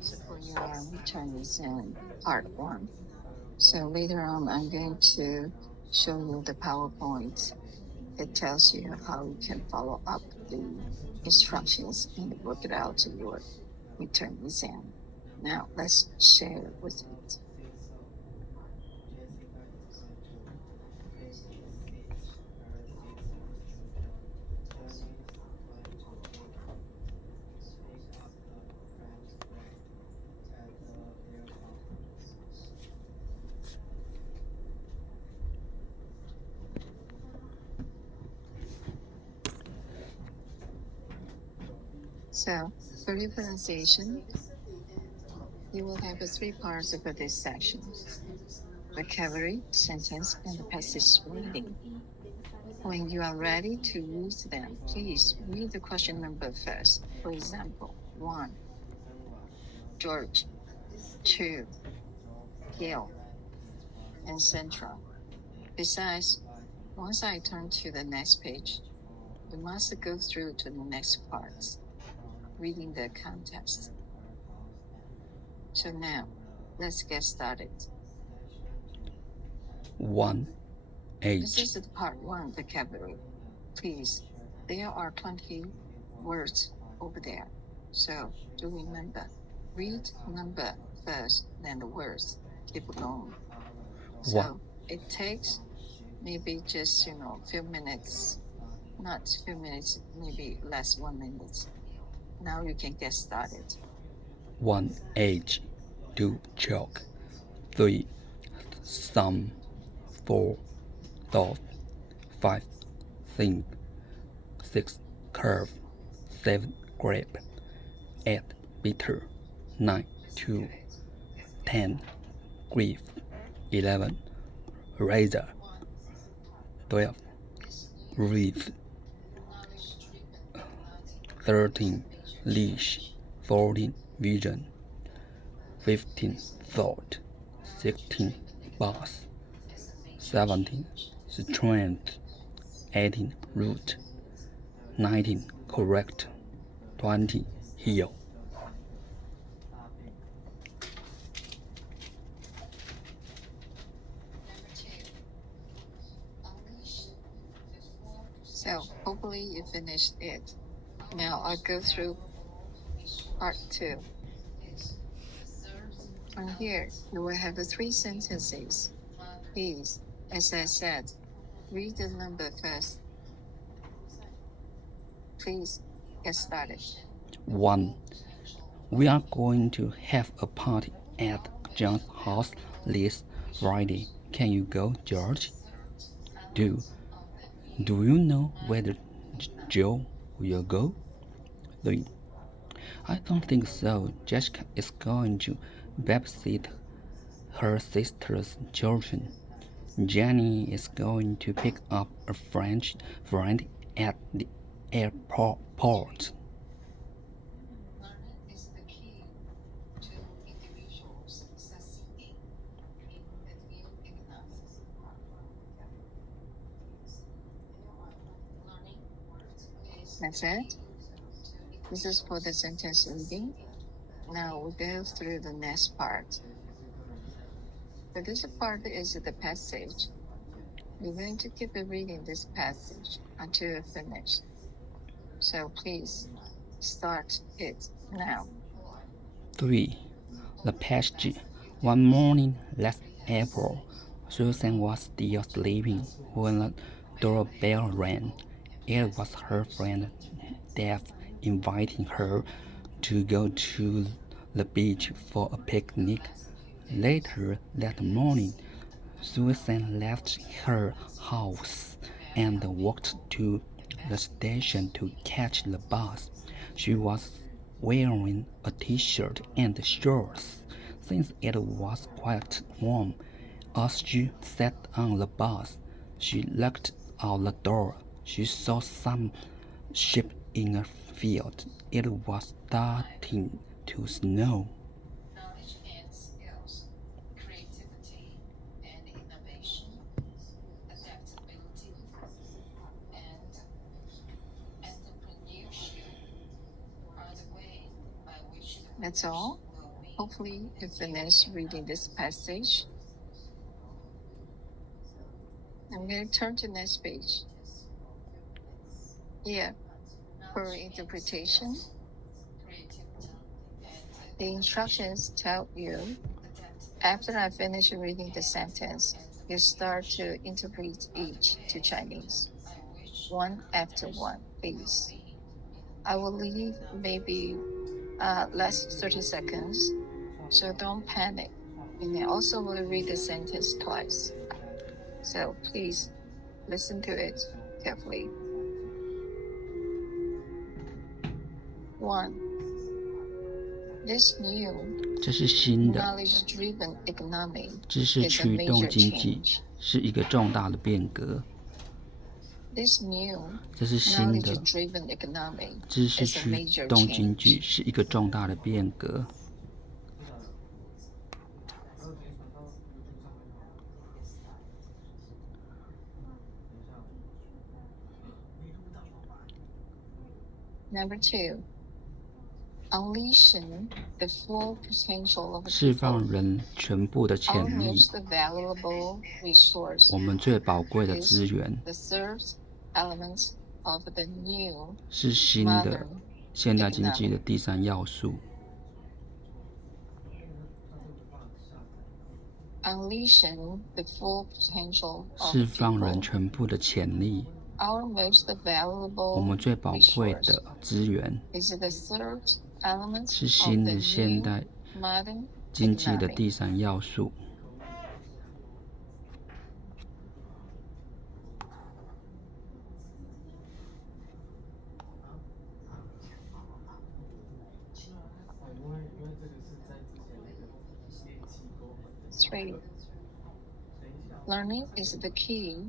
So for your return exam, part one. So later on, I'm going to show you the PowerPoint. It tells you how you can follow up the instructions and work it out to your midterm exam. Now let's share it with it. So for your pronunciation, you will have three parts of this section: vocabulary, sentence, and the passage reading. When you are ready to read them, please read the question number first. For example, 1. George. 2. Hill. Etc. Besides, once I turn to the next page, you must go through to the next parts, reading the context. So now, let's get started. 1. This Age. is the part 1 vocabulary. Please, there are 20 words over there. So do remember, read number first, then the words. Keep going. So it takes maybe just, few minutes, not few minutes, maybe less 1 minute. Now you can get started. 1. Age. 2. Chalk. 3. Thumb. 4. Dot. 5. Think. 6. Curve. 7. Grape. 8. Bitter. 9. 2. 10. Grief. 11. Razor. 12. Wreath. 13. Leash. 14. Vision. 15. Thought. 16. Boss. 17. Strength. 18. Root. 19. Correct. 20. Heal. So hopefully you finished it. Now I'll go through part 2. On here, you will have 3 sentences. Please, as I said, read the number first. Please get started. 1. We are going to have a party at John's house this Friday. Can you go, George? 2. Do you know whether Joe will go? 3. I don't think so. Jessica is going to babysit her sister's children. Jenny is going to pick up a French friend at the airport. That's it. This is for the sentence reading. Now we'll go through the next part. So this part is the passage. You're going to keep reading this passage until you finish. So please start it now. 3. The passage. One morning last April, Susan was still sleeping when the doorbell rang. It was her friend Dave inviting her to go to the beach for a picnic. Later that morning, Susan left her house and walked to the station to catch the bus. She was wearing a t-shirt and shorts, since it was quite warm. As she sat on the bus, she looked out the door. She saw some sheep in a field. It was starting to snow. Knowledge and skills, creativity and innovation, adaptability and entrepreneurship That's all. Hopefully, you finished reading this passage. I'm going to turn to the next page. Here, for interpretation, the instructions tell you after I finish reading the sentence, you start to interpret each to Chinese, one after one, please. I will leave maybe less 30 seconds, so don't panic. And I also will read the sentence twice. So please listen to it carefully. 1. This new 这是新的 knowledge-driven economy 知识 is a 驱动 major 经济， change. 是一个重大的变革。 This new 这是新的 knowledge-driven economy 知识 is a 驱 major 动经 change. 济，是一个重大的变革。Number 2. Unleashing the full potential of 释 people, 放人全部的 our 潜力， most valuable resource, 我们最宝贵的资 is 源， the third element of the new 是新的 modern 现代经济的第三要素。 unleashing the full potential of 释放 people, 人全部的潜力， our most 我 valuable 们最宝贵 resource, 的资源， is the third element 是 of 新 the 的现 new 代 modern 经济的 economy. 第三要素。 3. Learning is the key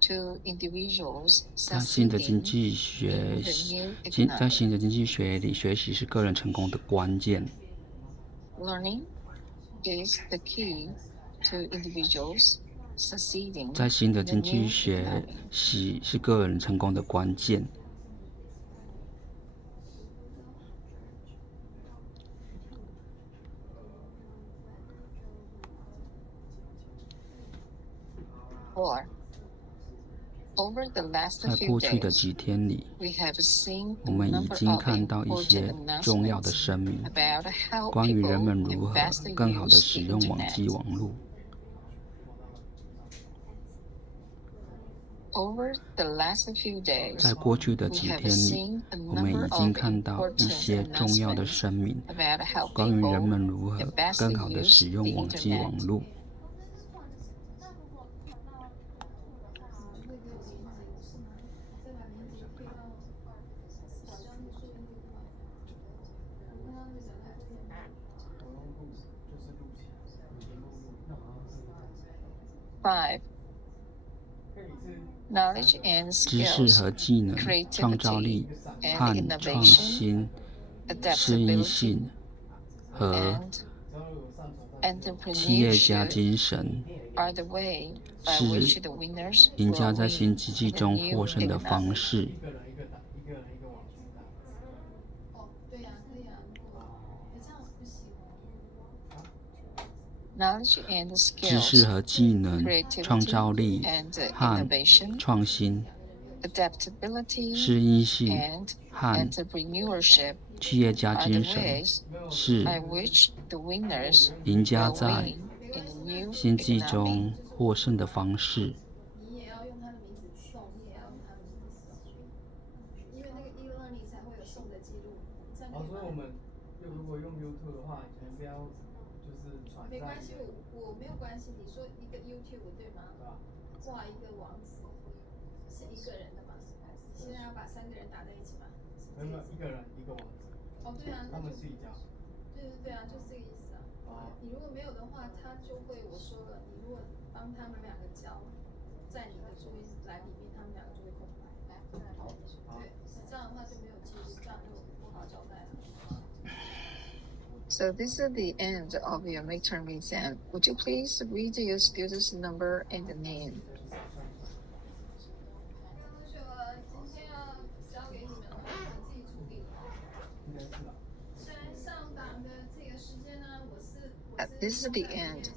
to individuals 在新的经 succeeding 济 in 学 the new 在 economy. 新的经济学里，学习是个人成功的关键。 Learning is the key to individuals succeeding 在新的 in the 经济 new 学 economy. 系是个人成功的关键。 4. Over the last 在 few 过去的 days, 几天里， we have seen 我 a 们已 number 经 of 看到一些 important 重要的 announcements 声明， about how 关于人 people 们如 can 何 best 更好地 use 使 the 用网际 internet. 网络。 Over the last few days, 在过去的 we 几 have 天里， seen a 我们 number 已经 of 看到一 important 些重要的 announcements 声明， about how 关于人 people 们如何 can best 更好地 use 使 the 用网际网 internet. 络。 5. Knowledge and 知识 skills, 和技能、创造 creativity 力 and 和创 innovation, 新、适应 adaptability 性和 and 企业家 entrepreneurship 精神， are the way by 是 which the winners 赢 will 家在 win 新经济 in the 中 new 获胜的方 economy. 式。 Knowledge and 知识 skills, 和技能、创造 creativity 力 and 和 innovation, 创新、 adaptability 适应性 and 和 entrepreneurship 企业家 are the 精神， ways 是 by which the winners 赢家 will 在 win in the new 经济 economy. 中获胜的方式。 你也要用他的名字送，你也要用他的名字送，因为那个 e-learning 才会有送的记录，这样可以吗？所以我们如果用 YouTube 的话，你们不要就是传没关系，在我没有关系。你说一个 YouTube 对吗？对吧？挂一个网址是一个人的嘛？现在要把3个人打在一起嘛？没有一个人一个网址，哦，对啊，他那就们自己教。对啊，就是这个意思啊。你如果没有的话，他就会我说了，你如果帮他们2个教，在你的作业栏里面，他们2个就会空白。好，对，这样的话就没有记录，这样就不好交代了。 So this is the end of your midterm exam. Would you please read your student's number and name? 同学们，今天要交给你们了，你自己处理。应该是吧？现在上档的 This is the end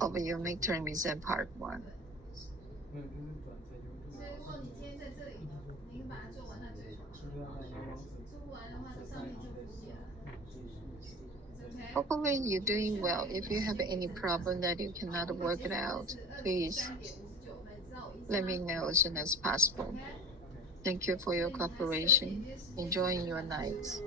of your midterm exam part 1. 没有，就是转成 YouTube。所以如果你今天在这里，你把它做完，那最好。就是让大家网址。做不完的话，这上面就不写了。Okay? Hopefully you're doing well. If you have any problem that you cannot work it out, please let me know as soon as possible. Thank you for your cooperation. Enjoy your night.